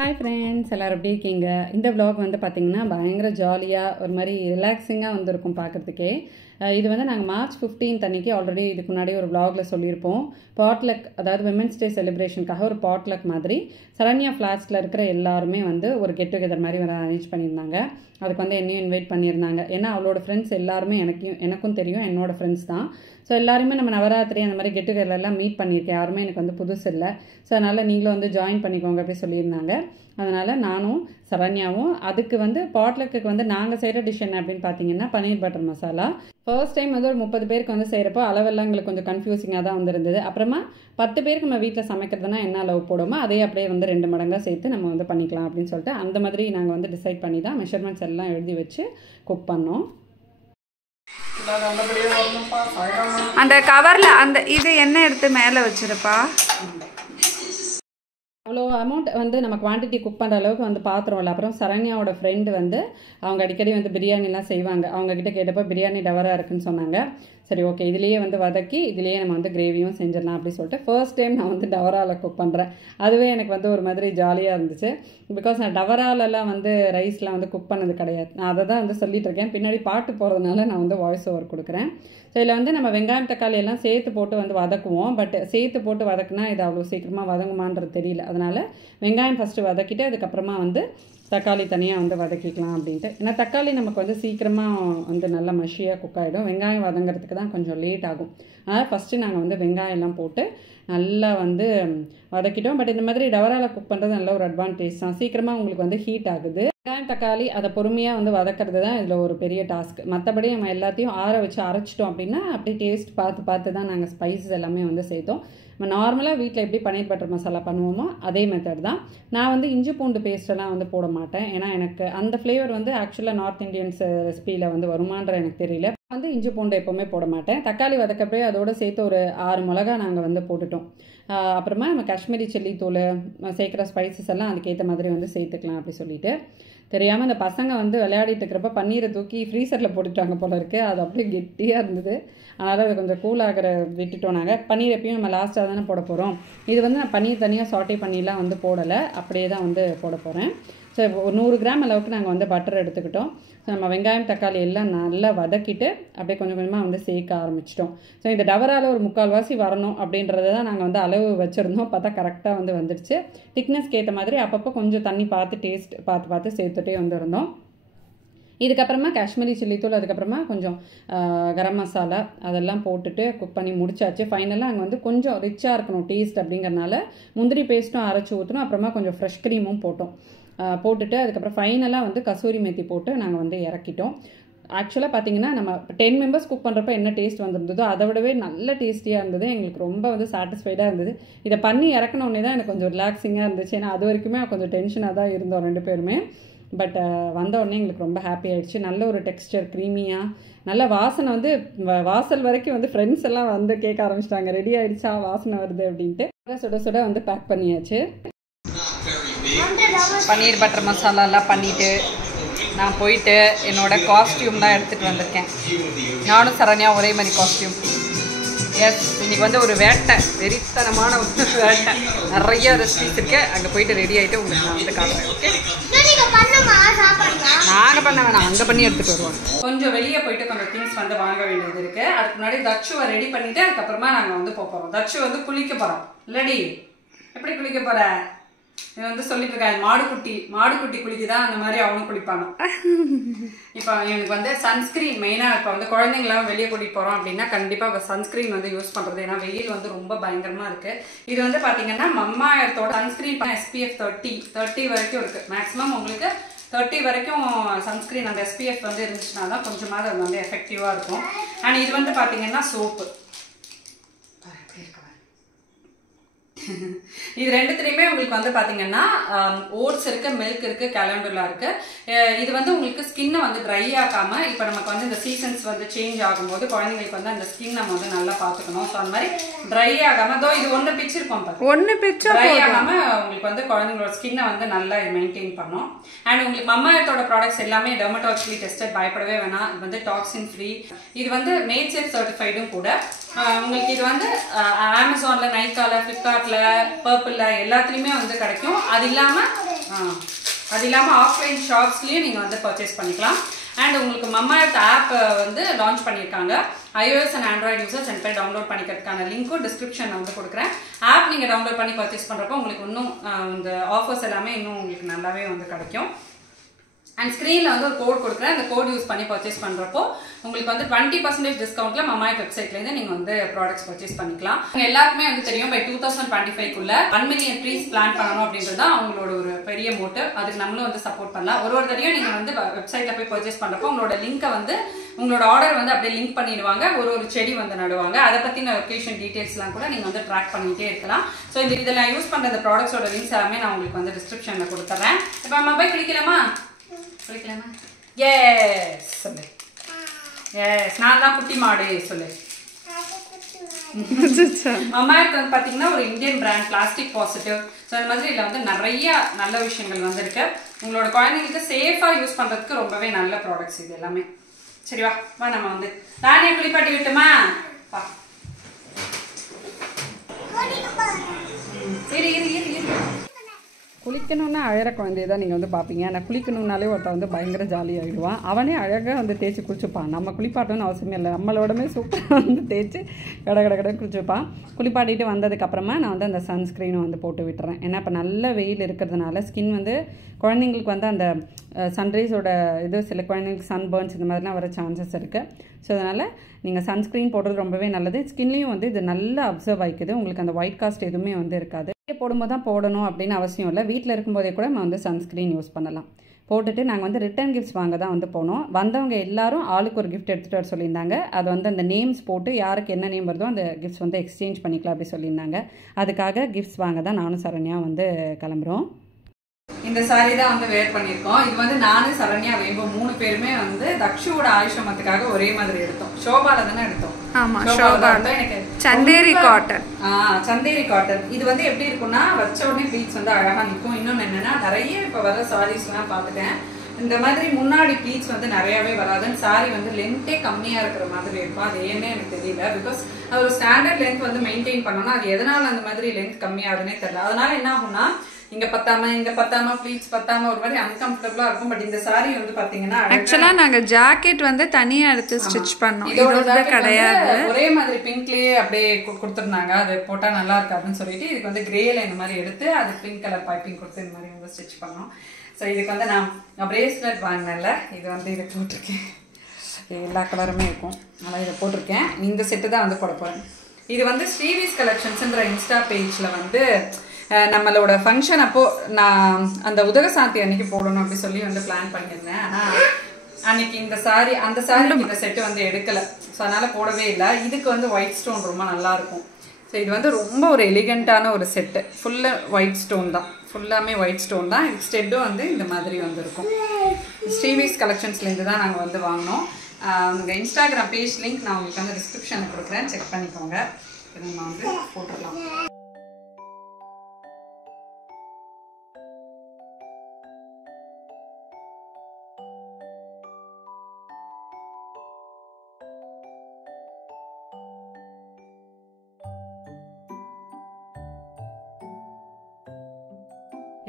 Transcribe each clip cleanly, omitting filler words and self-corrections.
Hi friends, எல்லாரும் எப்படி இருக்கீங்க? இந்த vlog வந்து பாத்தீங்கன்னா பயங்கர ஜாலியா ஒரு மாதிரி ரிலாக்ஸிங்கா வந்திருக்கும் பார்க்கிறதுக்கே. இது வந்து நாங்க மார்ச் 15th அன்னைக்கு ஆல்ரெடி இதுக்கு முன்னாடி ஒரு vlogல சொல்லியிருப்போம். பாட்லக் அதாவது விமென்ஸ் டே செலிப்ரேஷனுக்காக ஒரு பாட்லக் மாதிரி சரண்யா ஃபிளாட்ஸ்ல இருக்கிற எல்லாருமே வந்து ஒரு கெட் டுகெதர் மாதிரி வர அரேஞ்ச் பண்ணியிருந்தாங்க. அதுக்கு வந்து என்னையும் இன்வைட் பண்ணியிருந்தாங்க. ஏன்னா அவளோட ஃப்ரெண்ட்ஸ் எல்லாருமே எனக்கும் தெரியும், என்னோட ஃப்ரெண்ட்ஸ் தான். ஸோ எல்லாருமே நம்ம நவராத்திரி அந்த மாதிரி கெட் டுகெதர்லாம் மீட் பண்ணியிருக்கேன். யாருமே எனக்கு வந்து புதுசு இல்லை. ஸோ அதனால் நீங்களும் வந்து ஜாயின் பண்ணிக்கோங்க அப்படி சொல்லியிருந்தாங்க. அதனால் நானும் சரண்யாவும் அதுக்கு வந்து பாட்லக்கு வந்து நாங்கள் செய்கிற டிஷ் என்ன அப்படின்னு பார்த்தீங்கன்னா பன்னீர் பட்டர் மசாலா. ஃபர்ஸ்ட் டைம் வந்து ஒரு 30 பேருக்கு வந்து செய்கிறப்போ அளவெல்லாம் எங்களுக்கு கொஞ்சம் கன்ஃபியூசிங்காக தான் வந்துருந்தது. அப்புறமா 10 பேருக்கு நம்ம வீட்டில் சமைக்கிறதுனா என்ன அளவு போடுமோ அதே அப்படியே வந்து 2 மடங்காக சேர்த்து நம்ம வந்து பண்ணிக்கலாம் அப்படின்னு சொல்லிட்டு அந்த மாதிரி நாங்கள் வந்து டிசைட் பண்ணி தான் மெஷர்மெண்ட்ஸ் எல்லாம் எழுதி வச்சு குக் பண்ணோம். அந்த கவர்ல அந்த இது என்ன எடுத்து மேலே வச்சிருப்பா. அவ்வளோ அமௌண்ட் வந்து நம்ம குவான்டிட்டி குக் பண்ணுற அளவுக்கு வந்து பாத்திரம் இல்லை. அப்புறம் சரண்யாவோட ஃப்ரெண்டு வந்து அவங்க அடிக்கடி வந்து பிரியாணிலாம் செய்வாங்க. அவங்கக்கிட்ட கேட்டப்போ பிரியாணி டவராக இருக்குன்னு சொன்னாங்க. சரி ஓகே, இதுலேயே வந்து வதக்கி இதுலேயே நம்ம வந்து கிரேவியும் செஞ்சிடலாம் அப்படின்னு சொல்லிட்டு ஃபர்ஸ்ட் டைம் நான் வந்து டவராவில் குக் பண்ணுறேன். அதுவே எனக்கு வந்து ஒரு மாதிரி ஜாலியாக இருந்துச்சு. பிகாஸ் நான் டவராலெலாம் வந்து ரைஸ்லாம் வந்து குக் பண்ணது கிடையாது. நான் அதை தான் வந்து சொல்லிட்டு இருக்கேன். பின்னாடி பாட்டு போகிறதுனால நான் வந்து வாய்ஸ் ஓவர் கொடுக்குறேன். ஸோ இதில் வந்து நம்ம வெங்காயம் தக்காளி எல்லாம் சேர்த்து போட்டு வந்து வதக்குவோம். பட் சேர்த்து போட்டு வதக்குனா இது அவ்வளோ சீக்கிரமாக வதங்குமான்றது தெரியல. அதனால் வெங்காயம் ஃபஸ்ட்டு வதக்கிட்டு அதுக்கப்புறமா வந்து தக்காளி தனியாக வந்து வதக்கிக்கலாம் அப்படின்ட்டு. ஏன்னா தக்காளி நமக்கு வந்து சீக்கிரமாக வந்து நல்லா மஷியாக குக் ஆகிடும். வெங்காயம் வதங்கிறதுக்கு தான் கொஞ்சம் லேட் ஆகும். அதனால் ஃபஸ்ட்டு நாங்கள் வந்து வெங்காயம்லாம் போட்டு நல்லா வந்து வதக்கிட்டோம். பட் இந்த மாதிரி டவராவில் குக் பண்ணுறது நல்ல ஒரு அட்வான்டேஜ் தான். சீக்கிரமாக உங்களுக்கு வந்து ஹீட் ஆகுது. வெங்காயம் தக்காளி அதை பொறுமையாக வந்து வதக்கிறது தான் இதில் ஒரு பெரிய டாஸ்க். மற்றபடி நம்ம எல்லாத்தையும் ஆற வச்சு அரைச்சிட்டோம் அப்படின்னா அப்படி டேஸ்ட் பார்த்து தான் நாங்கள் ஸ்பைசஸ் எல்லாமே வந்து சேர்த்தோம். நம்ம நார்மலாக வீட்டில் எப்படி பன்னீர் பட்டர் மசாலா பண்ணுவோமோ அதே மெத்தட் தான். நான் வந்து இஞ்சி பூண்டு பேஸ்ட்டெல்லாம் வந்து போட மாட்டேன். ஏன்னா எனக்கு அந்த ஃப்ளேவர் வந்து ஆக்சுவலாக நார்த் இண்டியன்ஸ் ரெசிபியில் வந்து வருமான்ற எனக்கு தெரியல. வந்து இஞ்சி பூண்டு எப்போவுமே போட மாட்டேன். தக்காளி வதக்கப்பே அதோடு சேர்த்து ஒரு 6 மிளகா நாங்கள் வந்து போட்டுட்டோம். அப்புறமா நம்ம காஷ்மீரி சில்லி தூள் சேர்க்குற ஸ்பைசஸ் எல்லாம் அதுக்கேற்ற மாதிரி வந்து சேர்த்துக்கலாம் அப்படி சொல்லிட்டு. தெரியாமல் இந்த பசங்க வந்து விளையாடிட்டு இருக்கிறப்ப பன்னீரை தூக்கி ஃப்ரீசரில் போட்டுட்டாங்க போல இருக்குது. அது அப்படியே கெட்டியாக இருந்தது. அதனால் அது கொஞ்சம் கூலாகிற விட்டுட்டோம். நாங்கள் பன்னீர் எப்பயும் நம்ம லாஸ்ட்டாக தானே போட போகிறோம். இது வந்து நான் பன்னீர் தனியாக சாட்டே பண்ணிலாம் வந்து போடலை, அப்படியே தான் வந்து போட போகிறேன். ஸோ ஒரு 100 கிராம் அளவுக்கு நாங்கள் வந்து பட்டர் எடுத்துக்கிட்டோம். ஸோ நம்ம வெங்காயம் தக்காளி எல்லாம் நல்லா வதக்கிட்டு அப்படியே கொஞ்சம் கொஞ்சமாக வந்து சேர்க்க ஆரம்பிச்சிட்டோம். ஸோ இந்த டவரால் ஒரு 3/4 வரணும் அப்படின்றத தான் நாங்கள் வந்து அளவு வச்சுருந்தோம். பார்த்தா கரெக்டாக வந்து வந்துடுச்சு. திக்னஸ்க்கு ஏற்ற மாதிரி அப்பப்போ கொஞ்சம் தண்ணி பார்த்து டேஸ்ட் பார்த்து சேர்த்துட்டே வந்துருந்தோம். இதுக்கப்புறமா காஷ்மீரி சில்லி தூள், அதுக்கப்புறமா கொஞ்சம் கரம் மசாலா அதெல்லாம் போட்டுட்டு குக் பண்ணி முடிச்சாச்சு. ஃபைனலாக அங்கே வந்து கொஞ்சம் ரிச்சாக இருக்கணும் டேஸ்ட் அப்படிங்கிறனால முந்திரி பேஸ்ட்டும் அரைச்சி ஊற்றணும். அப்புறமா கொஞ்சம் ஃப்ரெஷ் க்ரீமும் போட்டுட்டு அதுக்கப்புறம் ஃபைனலாக வந்து கசூரி மேத்தி போட்டு நாங்கள் வந்து இறக்கிட்டோம். ஆக்சுவலாக பார்த்தீங்கன்னா நம்ம 10 மெம்பர்ஸ் குக் பண்ணுறப்ப என்ன டேஸ்ட் வந்திருந்ததோ அதை விடவே நல்ல டேஸ்டியாக இருந்தது. எங்களுக்கு ரொம்ப வந்து சாட்டிஸ்ஃபைடாக இருந்தது. இதை பண்ணி இறக்கணுன்னே தான் எனக்கு கொஞ்சம் ரிலாக்ஸிங்காக இருந்துச்சு. ஏன்னா அது வரைக்குமே கொஞ்சம் டென்ஷனாக தான் இருந்தோம் 2 பேருமே. பட் வந்த உடனே எங்களுக்கு ரொம்ப ஹாப்பி ஆகிடுச்சு. நல்ல ஒரு டெக்ஸ்டர் க்ரீமியாக நல்ல வாசனை வந்து வாசல் வரைக்கும் வந்து ஃப்ரெண்ட்ஸ் எல்லாம் வந்து கேட்க ஆரம்பிச்சிட்டாங்க, ரெடி ஆகிடுச்சா வாசனை வருது அப்படின்ட்டு. சுட வந்து பேக் பண்ணியாச்சு. பன்னீர் பட்டர் மசாலாலாம் பண்ணிவிட்டு நான் போயிட்டு என்னோட காஸ்டியூம் தான் எடுத்துகிட்டு வந்திருக்கேன். நானும் சரண்யா ஒரே மாதிரி காஸ்டியூம். எஸ், இன்றைக்கி வந்து ஒரு வேட்டை, வெறித்தனமான ஒரு வேட்டை. நிறைய ரெசிபிஸ் இருக்குது. அங்கே போயிட்டு ரெடி ஆகிட்டு உங்களுக்கு நான் வந்து காட்டுறேன். ஓகே, நாங்கள் பண்ண வேணாம், அங்கே பண்ணி எடுத்துகிட்டு வருவோம். கொஞ்சம் வெளியே போயிட்டு கொஞ்சம் திங்ஸ் வந்து வாங்க வேண்டியது இருக்குது. அதுக்கு முன்னாடி தச்சுவை ரெடி பண்ணிவிட்டு அதுக்கப்புறமா நாங்கள் வந்து போகிறோம். தச்சு வந்து குளிக்க போகிறோம். இல்லடி எப்படி குளிக்க போகிற? இது வந்து சொல்லிட்டு இருக்காங்க, மாடுக்குட்டி குளிக்குதான் அந்த மாதிரி அவனும் குளிப்பானோ. இப்போ எனக்கு வந்து சன்ஸ்கிரீன் மெயினாக இப்போ வந்து குழந்தைங்களாம் வெளியே கூட்டிகிட்டு போகிறோம் அப்படின்னா கண்டிப்பாக சன்ஸ்கிரீன் வந்து யூஸ் பண்ணுறது. ஏன்னா வெயில் வந்து ரொம்ப பயங்கரமாக இருக்குது. இது வந்து பார்த்தீங்கன்னா மம்மாயத்தோட சன்ஸ்கிரீன் SPF 30 வரைக்கும் இருக்குது. மேக்ஸிமம் உங்களுக்கு 30 வரைக்கும் சன்ஸ்கிரீன் அந்த SPF வந்து இருந்துச்சுன்னா தான் கொஞ்சமாவது அது வந்து எஃபெக்டிவாக இருக்கும். அண்ட் இது வந்து பார்த்தீங்கன்னா சோப்பு. இது ரெண்டுத்துலையுமே உங்களுக்கு வந்து பார்த்தீங்கன்னா ஓட்ஸ் இருக்குது, மில்க் இருக்குது, கேலண்டுலா இருக்குது. இது வந்து உங்களுக்கு ஸ்கின்னை வந்து ட்ரை ஆகாமல், இப்போ நமக்கு வந்து இந்த சீசன்ஸ் வந்து சேஞ்ச் ஆகும்போது குழந்தைங்களுக்கு வந்து அந்த ஸ்கின் நம்ம வந்து நல்லா பார்த்துக்கணும். ஸோ அந்த மாதிரி ட்ரை ஆகாமல் இது ஒன்று பிச்சிருக்கோம், ட்ரை ஆகாமல் உங்களுக்கு வந்து குழந்தைங்களோட ஸ்கின்னை வந்து நல்லா மெயின்டைன் பண்ணும். அண்ட் உங்களுக்கு மம்மாயத்தோட ப்ராடக்ட்ஸ் எல்லாமே டெர்மட்டாலஜிக்கலி டெஸ்டட், பயப்படவே வேணாம். இது வந்து டாக்ஸின் ஃப்ரீ. இது வந்து மேட் சேஃப் சர்டிஃபைடும் கூட. உங்களுக்கு இது வந்து அமேசான்ல, நைக்கால, ஃப்ளிப்கார்ட்ல, பர்பிள்ல எல்லாத்துலயுமே வந்து கிடைக்கும். அது இல்லாம அது இல்லாமல் ஆஃப்லைன் ஷாப்ஸ்லேயும் நீங்கள் வந்து பர்ச்சேஸ் பண்ணிக்கலாம். அண்ட் உங்களுக்கு மம்மாயத் ஆப் வந்து லான்ச் பண்ணியிருக்காங்க. iOS அண்ட் ஆண்ட்ராய்டு யூசர்ஸ் என் பேர் டவுன்லோட் பண்ணிக்கிறதுக்கான லிங்க்கும் டிஸ்கிரிப்ஷனில் வந்து கொடுக்குறேன். ஆப் நீங்கள் டவுன்லோட் பண்ணி பர்ச்சேஸ் பண்ணுறப்போ உங்களுக்கு இன்னும் இந்த ஆஃபர்ஸ் எல்லாமே இன்னும் உங்களுக்கு நல்லாவே வந்து கிடைக்கும். அண்ட் ஸ்க்ரீனில் வந்து ஒரு கோட் கொடுக்குறேன். அந்த கோட் யூஸ் பண்ணி பர்ச்சேஸ் பண்ணுறப்போ உங்களுக்கு வந்து 20% டிஸ்கவுண்ட்டில் மம்மாயத் வெப்சைட்லேருந்து நீங்கள் வந்து ப்ராடக்ட்ஸ் பர்ச்சேஸ் பண்ணிக்கலாம். எல்லாருக்குமே வந்து தெரியும், பை 2025க்குள்ள 1 million ட்ரீஸ் பிளான் பண்ணணும் அப்படின்றது தான் அவங்களோட ஒரு பெரிய மோட்டிவ். அதுக்கு நம்மளும் வந்து சப்போர்ட் பண்ணலாம். ஒரு தடையும் நீங்கள் வந்து வெப்சைட்டில் போய் பர்ச்சேஸ் பண்ணுறப்போ உங்களோட லிங்கை வந்து உங்களோட ஆர்டர் வந்து அப்படியே லிங்க் பண்ணிடுவாங்க. ஒரு செடி வந்து நடுவாங்க. அதை பற்றின லொக்கேஷன் டீட்டெயில்ஸ்லாம் கூட நீங்கள் வந்து ட்ராக் பண்ணிகிட்டே இருக்கலாம். ஸோ இதில் யூஸ் பண்ணுற இந்த ப்ராடக்ட்ஸோட லிங்க்ஸ் எல்லாமே நான் உங்களுக்கு வந்து டிஸ்கிரிப்ஷனில் கொடுத்துட்றேன். இப்போ நம்ம போய் குளிக்கலாமா? குளிக்கலாமா? எஸ் சொல்லு. எஸ், நான் தான் குட்டி மாடு சொல்லு. மம்மாயத் வந்து பார்த்தீங்கன்னா ஒரு Indian brand, plastic positive. So அந்த மாதிரி இதில் வந்து நிறைய நல்ல விஷயங்கள் வந்து இருக்கு. உங்களோட குழந்தைங்களுக்கு சேஃபாக யூஸ் பண்ணுறதுக்கு ரொம்பவே நல்ல ப்ராடக்ட்ஸ் இது எல்லாமே. சரி வா நம்ம வந்து நானே குளிப்பாட்டி விட்டுமா? வா. குளிக்கணும்னா அழகிற குழந்தைய தான் நீங்கள் வந்து பார்ப்பீங்க. ஆனால் குளிக்கணும்னாலே ஒருத்தன் வந்து பயங்கர ஜாலியாகிடுவான். அவனே அழகாக வந்து தேய்ச்சி குளிச்சுப்பான். நம்ம குளிப்பாட்டணும்னு அவசியமே இல்லை. நம்மளோடமே சூப்பராக வந்து தேய்ச்சி கடை குளிச்சுப்பான். குளிப்பாட்டிட்டு வந்ததுக்கப்புறமா நான் வந்து அந்த சன்ஸ்க்ரீனை வந்து போட்டு விட்டுறேன். ஏன்னா இப்போ நல்ல வெயில் இருக்கிறதுனால ஸ்கின் வந்து குழந்தைங்களுக்கு வந்து அந்த சன்ரைஸோட இது சில குழந்தைங்களுக்கு சன்பர்ன்ஸ் இந்த மாதிரிலாம் வர சான்சஸ் இருக்குது. ஸோ அதனால் நீங்கள் சன்ஸ்க்ரீன் போடுறது ரொம்பவே நல்லது. ஸ்கின்லேயும் வந்து இது நல்லா அப்சர்வ் ஆகிக்குது. உங்களுக்கு அந்த ஒயிட் காஸ்ட் எதுவுமே வந்து இருக்காது. போடும்போது தான் போடணும் அப்படின்னு அவசியம் இல்லை. வீட்டில் இருக்கும்போதே கூட நம்ம வந்து சன்ஸ்க்ரீன் யூஸ் பண்ணலாம். போட்டுட்டு நாங்கள் வந்து ரிட்டர்ன் கிஃப்ட்ஸ் வாங்க தான் வந்து போனோம். வந்தவங்க எல்லாரும் ஆளுக்கு ஒரு கிஃப்ட் எடுத்துகிட்டு வர சொல்லியிருந்தாங்க. அது வந்து அந்த நேம்ஸ் போட்டு யாருக்கு என்ன நேம் வருதோ அந்த கிஃப்ட்ஸ் வந்து எக்ஸ்சேஞ்ச் பண்ணிக்கலாம் அப்படி சொல்லியிருந்தாங்க. அதுக்காக கிஃப்ட்ஸ் வாங்க தான் நானும் சரண்யா வந்து கிளம்புறோம். இந்த சாரி தான் வந்து வேர் பண்ணியிருக்கோம். இது வந்து நானும் சரண்யா வேம்பு 3 பேருமே வந்து தக்ஷுவோட ஆயுஷமத்துக்காக ஒரே மாதிரி எடுத்தோம். ஷோபால தானே எடுத்தோம். ஆமா, ஷோபா எனக்கு சந்தேரி காட்டன். சந்தேரி காட்டன். இது வந்து எப்படி இருக்கும்னா வச்ச உடனே ப்ளீட்ஸ் வந்து அழகா நிற்கும். இன்னொன்று என்னன்னா நிறைய இப்போ வர சாரீஸ்லாம் பார்த்துட்டேன், இந்த மாதிரி முன்னாடி ப்ளீட்ஸ் வந்து நிறையவே வராதுன்னு சாரி வந்து லென்த்தே கம்மியாக இருக்கிற மாதிரி இருக்கும். அது ஏன்னே எனக்கு தெரியல. பிகாஸ் அது ஒரு ஸ்டாண்டர்ட் லென்த் வந்து மெயின்டைன் பண்ணணும். அது எதனால அந்த மாதிரி லென்த் கம்மியாகுதுன்னே தெரியல. அதனால என்ன ஆகும்னா இங்க பத்தாம ப்ளீட்ஸ் பத்தாம ஒரு மாதிரி அன்கம்ஃபர்டபுளா இருக்கும். பட் இந்த சாரி வந்து பாத்தீங்கன்னா ஆக்சுவலா நாங்க ஜாக்கெட் வந்து தனியா எடுத்து ஸ்டிச் பண்ணோம். இதோட கிடையாது. ஒரே மாதிரி பிங்க்லயே அப்படியே கொடுத்துருந்தாங்க. அது போட்டா நல்லா இருக்காதுன்னு சொல்லிட்டு இதுக்கு வந்து கிரேல இந்த மாதிரி எடுத்து அது பிங்க் கலர் பைப்பிங் கொடுத்து இந்த மாதிரி வந்து ஸ்டிச் பண்ணோம். ஸோ இதுக்கு வந்து நான் பிரேஸ்லெட் வாங்கினேன்ல, இது வந்து இதை போட்டிருக்கேன். எல்லா கலருமே இருக்கும். அதனால இதை போட்டிருக்கேன். இந்த செட்டு தான் வந்து போட போறேன். இது வந்து ஸ்ரீவிஸ் கலெக்ஷன்ஸ்ன்ற இன்ஸ்டா பேஜ்ல வந்து நம்மளோட ஃபங்க்ஷன் அப்போ நான் அந்த உதகசாந்தி அன்னைக்கு போடணும் அப்படி சொல்லி வந்து பிளான் பண்ணியிருந்தேன். ஆனால் அன்னைக்கு இந்த சாரி அந்த இந்த செட்டு வந்து எடுக்கலை. ஸோ அதனால போடவே இல்லை. இதுக்கு வந்து ஒயிட் ஸ்டோன் ரொம்ப நல்லா இருக்கும். ஸோ இது வந்து ரொம்ப ஒரு எலிகண்டான ஒரு செட்டு. ஃபுல்லாக ஒயிட் ஸ்டோன் தான், ஃபுல்லாமே ஒயிட் ஸ்டோன் தான். இதுக்கு ஸ்டெட்டும் வந்து இந்த மாதிரி வந்து இருக்கும். ஸ்ரீவிஸ் கலெக்ஷன்ஸ்லேருந்து தான் நாங்கள் வந்து வாங்கினோம். உங்கள் இன்ஸ்டாகிராம் பேஜ் லிங்க் நான் உங்களுக்கு வந்து டிஸ்கிரிப்ஷனில் கொடுக்குறேன், செக் பண்ணிக்கோங்க. நம்ம வந்து போட்டுக்கலாம்.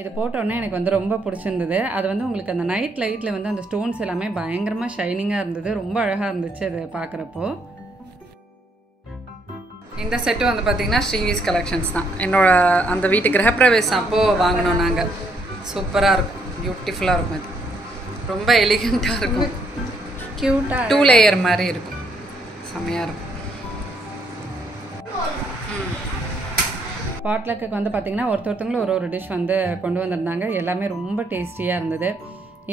இது போட்டோன்னே எனக்கு வந்து ரொம்ப பிடிச்சிருந்தது. அது வந்து உங்களுக்கு அந்த நைட் லைட்டில் வந்து அந்த ஸ்டோன்ஸ் எல்லாமே பயங்கரமாக ஷைனிங்காக இருந்தது. ரொம்ப அழகாக இருந்துச்சு அது பார்க்குறப்போ. இந்த செட்டு வந்து பார்த்திங்கன்னா ஸ்ரீவிஸ் கலெக்ஷன்ஸ் தான். என்னோட அந்த வீட்டு கிரகப்பிரவேசம் அப்போது வாங்கினோம் நாங்கள். சூப்பராக இருக்கும், பியூட்டிஃபுல்லாக இருக்கும். இது ரொம்ப எலிகண்ட்டாக இருக்கும், க்யூட்டாக 2 லேயர் மாதிரி இருக்கும், செம்மையாக இருக்கும். பாட்லக்கு வந்து பார்த்திங்கன்னா ஒருத்தவங்களும் ஒரு டிஷ் வந்து கொண்டு வந்திருந்தாங்க. எல்லாமே ரொம்ப டேஸ்டியாக இருந்தது.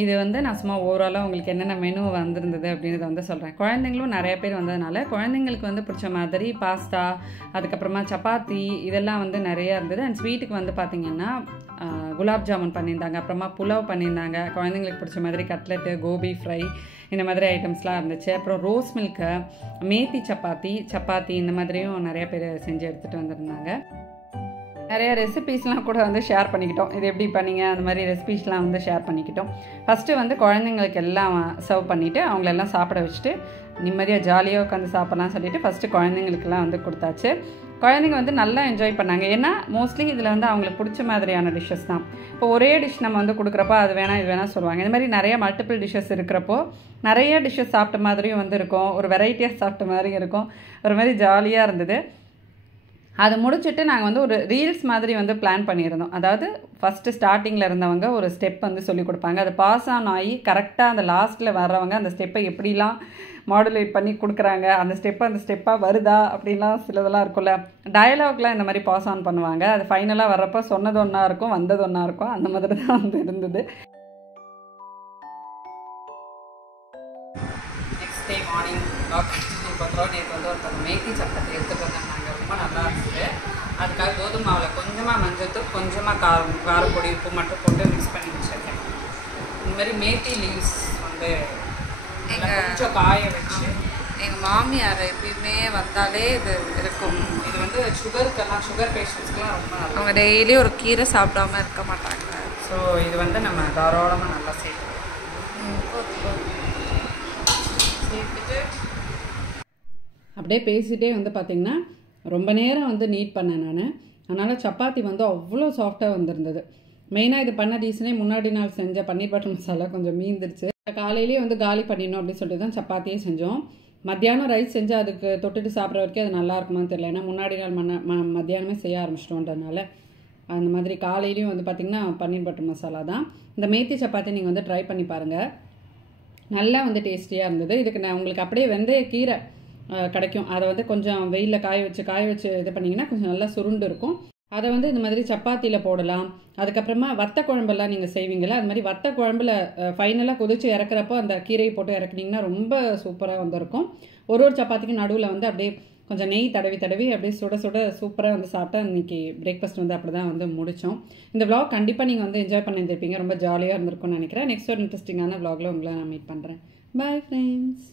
இது வந்து நான் சும்மா ஓவராலாக உங்களுக்கு என்னென்ன மெனு வந்திருந்தது அப்படின்றத வந்து சொல்கிறேன். குழந்தைங்களும் நிறைய பேர் வந்ததுனால குழந்தைங்களுக்கு வந்து பிடிச்ச மாதிரி பாஸ்தா, அதுக்கப்புறமா சப்பாத்தி இதெல்லாம் வந்து நிறையா இருந்தது. அண்ட் ஸ்வீட்டுக்கு வந்து பார்த்திங்கன்னா குலாப் ஜாமுன் பண்ணியிருந்தாங்க, அப்புறமா புலாவ் பண்ணியிருந்தாங்க. குழந்தைங்களுக்கு பிடிச்ச மாதிரி கட்லெட்டு, கோபி ஃப்ரை இந்த மாதிரி ஐட்டம்ஸ்லாம் இருந்துச்சு. அப்புறம் ரோஸ் மில்க்கு, மேத்தி சப்பாத்தி இந்த மாதிரியும் நிறைய பேர் செஞ்சு எடுத்துகிட்டு வந்திருந்தாங்க. நிறைய ரெசிபீஸ்லாம் கூட வந்து ஷேர் பண்ணிக்கிட்டோம். இது எப்படி பண்ணிங்க அந்த மாதிரி ரெசிபீஸ்லாம் வந்து ஷேர் பண்ணிக்கிட்டோம். ஃபஸ்ட்டு வந்து குழந்தைங்களுக்கு எல்லாம் சர்வ் பண்ணிவிட்டு அவங்களெல்லாம் சாப்பிட வச்சுட்டு நிம்மதியாக ஜாலியாக உட்காந்து சாப்பிட்லாம்னு சொல்லிட்டு ஃபஸ்ட்டு குழந்தைங்களுக்கெல்லாம் வந்து கொடுத்தாச்சு. குழந்தைங்க வந்து நல்லா என்ஜாய் பண்ணாங்க. ஏன்னா மோஸ்ட்லி இதில் வந்து அவங்களுக்கு பிடிச்ச மாதிரியான டிஷ்ஷஸ் தான். இப்போ ஒரே டிஷ் நம்ம வந்து கொடுக்குறப்போ அது வேணாம் இது வேணாம் சொல்லுவாங்க. இந்த மாதிரி நிறைய மல்டிபிள் டிஷ்ஷஸ் இருக்கிறப்போ நிறைய டிஷ்ஷஸ் சாப்பிட்ட மாதிரியும் வந்து இருக்கும், ஒரு வெரைட்டியாக சாப்பிட்ட மாதிரியும் இருக்கும். ஒரு மாதிரி ஜாலியாக இருந்தது. அதை முடிச்சுட்டு நாங்கள் வந்து ஒரு ரீல்ஸ் மாதிரி வந்து பிளான் பண்ணியிருந்தோம். அதாவது ஃபஸ்ட்டு ஸ்டார்டிங்கில் இருந்தவங்க ஒரு ஸ்டெப் வந்து சொல்லிக் கொடுப்பாங்க. அது பாஸ் ஆன் ஆகி கரெக்டாக அந்த லாஸ்ட்டில் வர்றவங்க அந்த ஸ்டெப்பை எப்படிலாம் மாடுலேட் பண்ணி கொடுக்குறாங்க, அந்த ஸ்டெப்பாக வருதா அப்படின்லாம் சிலதெல்லாம் இருக்கும்ல. டயலாக்லாம் இந்த மாதிரி பாஸ் ஆன் பண்ணுவாங்க. அது ஃபைனலாக வர்றப்போ சொன்னது ஒன்றா இருக்கும், வந்தது ஒன்றா இருக்கும். அந்த மாதிரி தான் வந்து இருந்தது. நெக்ஸ்ட் டே மார்னிங் பார்க்குறோம். நேற்று வந்து ஒருத்தர் மேத்தி சப்பாத்தி எடுத்துகிட்டு வந்தாங்க, ரொம்ப நல்லா இருந்தது. அதுக்காக கோதுமை மாவில் கொஞ்சமாக மஞ்சத்தூள், கொஞ்சமாக காரப்பொடி, உப்பு மட்டும் போட்டு மிக்ஸ் பண்ணி வச்சுருக்கேன். இந்த மாதிரி மேத்தி லீவ்ஸ் வந்து கொஞ்சம் காய வச்சு எங்கள் மாமியார் எப்பயுமே வந்தாலே இது இருக்கும். இது வந்து சுகருக்கெல்லாம், சுகர் பேஷண்ட்ஸ்க்கெலாம் ரொம்ப நல்லா. அவங்க டெய்லி ஒரு கீரை சாப்பிடாம இருக்க மாட்டாங்க. ஸோ இது வந்து நம்ம தாராளமாக நல்லா சேர்த்துட்டு அப்படியே பேசிகிட்டே வந்து பார்த்திங்கன்னா ரொம்ப நேரம் வந்து நீட் பண்ணேன் நான். அதனால் சப்பாத்தி வந்து அவ்வளோ சாஃப்டாக வந்திருந்தது. மெயினாக இது பண்ண ரீசனே முன்னாடி நாள் செஞ்ச பன்னீர் பட்டர் மசாலா கொஞ்சம் மீந்துருச்சு. காலையிலேயே வந்து காலி பண்ணிடணும் அப்படின்னு சொல்லிட்டு தான் சப்பாத்தியே செஞ்சோம். மத்தியானம் ரைஸ் செஞ்சு அதுக்கு தொட்டுட்டு சாப்பிட்ற வரைக்கும் அது நல்லா இருக்குமான்னு தெரியல. ஏன்னா முன்னாடி நாள் மத்தியானமே செய்ய ஆரம்பிச்சிட்டோன்றதுனால அந்த மாதிரி காலையிலையும் வந்து பார்த்திங்கன்னா பன்னீர் பட்டர் மசாலா தான். இந்த மேத்தி சப்பாத்தி நீங்கள் வந்து ட்ரை பண்ணி பாருங்கள், நல்லா வந்து டேஸ்டியாக இருந்தது. இதுக்கு நான் உங்களுக்கு அப்படியே வெந்தய கீரை கிடைக்கும், அதை வந்து கொஞ்சம் வெயிலில் காய வச்சு இது பண்ணிங்கன்னா கொஞ்சம் நல்லா சுருண்டு இருக்கும். அதை வந்து இந்த மாதிரி சப்பாத்தியில் போடலாம். அதுக்கப்புறமா வத்த குழம்பெல்லாம் நீங்கள் செய்வீங்களா, அது மாதிரி வத்த குழம்புல ஃபைனலாக கொதிச்சு இறக்குறப்போ அந்த கீரையை போட்டு இறக்குனீங்கன்னா ரொம்ப சூப்பராக வந்திருக்கும். ஒரு சப்பாத்திக்கும் நடுவில் வந்து அப்படியே கொஞ்சம் நெய் தடவி அப்படியே சுட சூப்பராக வந்து சாப்பிட்டா இன்றைக்கி பிரேக்ஃபாஸ்ட் வந்து அப்படி தான் வந்து முடித்தோம். இந்த விளாக் கண்டிப்பாக நீங்கள் வந்து என்ஜாய் பண்ணியிருப்பீங்க, ரொம்ப ஜாலியாக இருந்திருக்கும்னு நினைக்கிறேன். நெக்ஸ்ட் ஒரு இன்ட்ரெஸ்டிங்கான விளாகில் உங்களை நான் மீட் பண்ணுறேன். Bye friends.